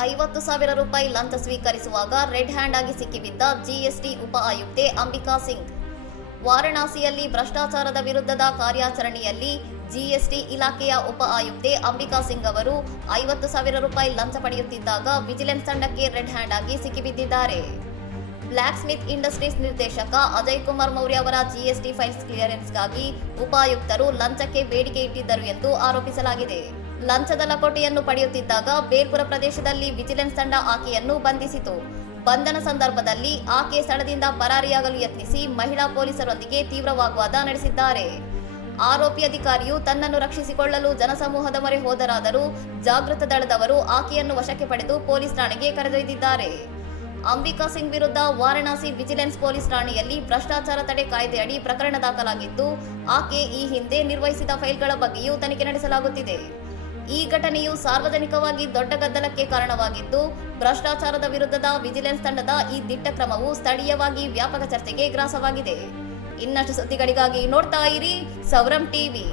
50,000 ರೂಪಾಯಿ ಲಂಚ ಸ್ವೀಕರಿಸುವಾಗ red hand ಆಗಿ ಸಿಕ್ಕಿಬಿದ್ದ ಜಿಎಸ್ಟಿ ಉಪ ಆಯುಕ್ತೆ ಅಂಬಿಕಾ ಸಿಂಗ್. ವಾರಣಾಸಿಯಲ್ಲಿ ಭ್ರಷ್ಟಾಚಾರದ ವಿರುದ್ಧದ ಕಾರ್ಯಾಚರಣೆಯಲ್ಲಿ ಜಿಎಸ್ಟಿ ಇಲಾಖೆಯ ಉಪ ಆಯುಕ್ತೆ ಅಂಬಿಕಾ ಸಿಂಗ್ ಅವರು 50,000 ರೂಪಾಯಿ ಲಂಚ ಪಡೆಯುತ್ತಿದ್ದಾಗ ವಿಜಿಲೆನ್ಸ್ ತಂಡಕ್ಕೆ ರೆಡ್ ಹ್ಯಾಂಡ್ ಆಗಿ ಸಿಕ್ಕಿಬಿದ್ದಿದ್ದಾರೆ. ಬ್ಲ್ಯಾಕ್ ಸ್ಮಿತ್ ಇಂಡಸ್ಟ್ರೀಸ್ ನಿರ್ದೇಶಕ ಅಜಯ್ ಕುಮಾರ್ ಮೌರ್ಯ ಅವರ ಜಿಎಸ್ಟಿ ಫೈಲ್ಸ್ ಕ್ಲಿಯರೆನ್ಸ್ಗಾಗಿ ಉಪಾಯುಕ್ತರು ಲಂಚಕ್ಕೆ ಬೇಡಿಕೆ ಇಟ್ಟಿದ್ದರು ಎಂದು ಆರೋಪಿಸಲಾಗಿದೆ. ಲಂಚದ ಲಕೋಟೆಯನ್ನು ಪಡೆಯುತ್ತಿದ್ದಾಗ ಬೇಲ್ಪುರ ಪ್ರದೇಶದಲ್ಲಿ ವಿಜಿಲೆನ್ಸ್ ತಂಡ ಆಕೆಯನ್ನು ಬಂಧಿಸಿತು. ಬಂಧನ ಸಂದರ್ಭದಲ್ಲಿ ಆಕೆ ಸ್ಥಳದಿಂದ ಪರಾರಿಯಾಗಲು ಯತ್ನಿಸಿ ಮಹಿಳಾ ಪೊಲೀಸರೊಂದಿಗೆ ತೀವ್ರ ವಾಗ್ವಾದ ನಡೆಸಿದ್ದಾರೆ. ಆರೋಪಿ ಅಧಿಕಾರಿಯು ತನ್ನನ್ನು ರಕ್ಷಿಸಿಕೊಳ್ಳಲು ಜನಸಮೂಹದ ಮೊರೆ ಹೋದರಾದರೂ ಜಾಗೃತ ದಳದವರು ಆಕೆಯನ್ನು ವಶಕ್ಕೆ ಪಡೆದು ಪೊಲೀಸ್ ಠಾಣೆಗೆ ಕರೆದೊಯ್ದಿದ್ದಾರೆ. ಅಂಬಿಕಾ ಸಿಂಗ್ ವಿರುದ್ಧ ವಾರಣಾಸಿ ವಿಜಿಲೆನ್ಸ್ ಪೊಲೀಸ್ ಠಾಣೆಯಲ್ಲಿ ಭ್ರಷ್ಟಾಚಾರ ತಡೆ ಕಾಯ್ದೆಯಡಿ ಪ್ರಕರಣ ದಾಖಲಾಗಿದ್ದು, ಆಕೆ ಈ ಹಿಂದೆ ನಿರ್ವಹಿಸಿದ ಫೈಲ್ಗಳ ಬಗ್ಗೆಯೂ ತನಿಖೆ ನಡೆಸಲಾಗುತ್ತಿದೆ. ಈ ಘಟನೆಯು ಸಾರ್ವಜನಿಕವಾಗಿ ದೊಡ್ಡ ಗದ್ದಲಕ್ಕೆ ಕಾರಣವಾಗಿದ್ದು, ಭ್ರಷ್ಟಾಚಾರದ ವಿರುದ್ಧದ ವಿಜಿಲೆನ್ಸ್ ತಂಡದ ಈ ದಿಟ್ಟ ಕ್ರಮವು ಸ್ಥಳೀಯವಾಗಿ ವ್ಯಾಪಕ ಚರ್ಚೆಗೆ ಗ್ರಾಸವಾಗಿದೆ. ಇನ್ನಷ್ಟು ಸುದ್ದಿಗಳಿಗಾಗಿ ನೋಡ್ತಾ ಇರಿ ಸೌರಂ ಟಿವಿ.